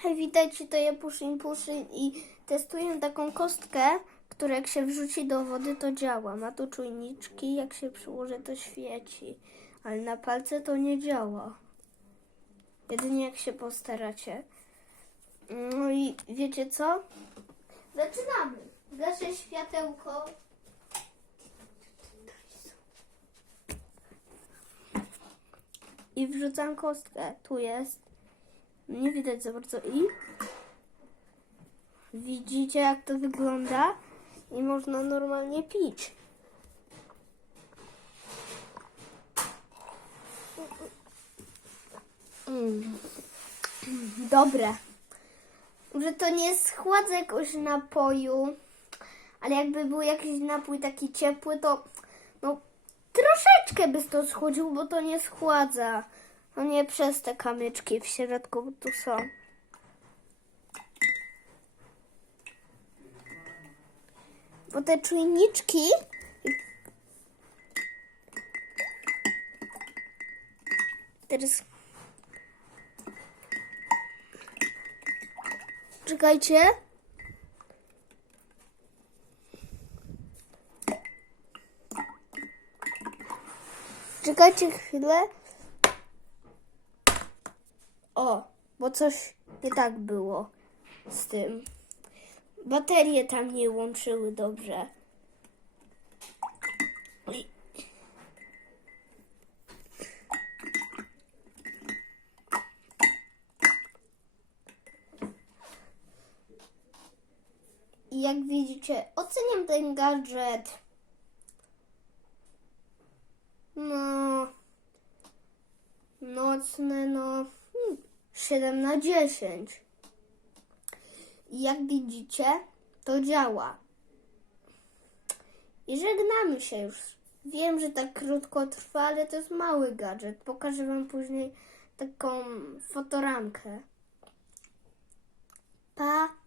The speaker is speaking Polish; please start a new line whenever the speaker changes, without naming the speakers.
Hej, witajcie, to ja Puszyn Puszyn i testuję taką kostkę, która jak się wrzuci do wody, to działa. Ma tu czujniczki, jak się przyłoży, to świeci. Ale na palce to nie działa. Jedynie jak się postaracie. No i wiecie co? Zaczynamy. Gaszę światełko. I wrzucam kostkę. Tu jest. Nie widać za bardzo i widzicie jak to wygląda i można normalnie pić. Dobre. Że to nie schładza jakoś napoju, ale jakby był jakiś napój taki ciepły, to no troszeczkę by to schłodził, bo to nie schładza. No nie przez te kamyczki w środku, bo tu są. Bo te czujniczki teraz czekajcie czekajcie chwilę o, bo coś nie tak było z tym. Baterie tam nie łączyły dobrze. I jak widzicie, oceniam ten gadżet. No, nocne, no, 7 na 10. I jak widzicie, to działa. I żegnamy się już. Wiem, że tak krótko trwa, ale to jest mały gadżet. Pokażę Wam później taką fotoramkę. Pa!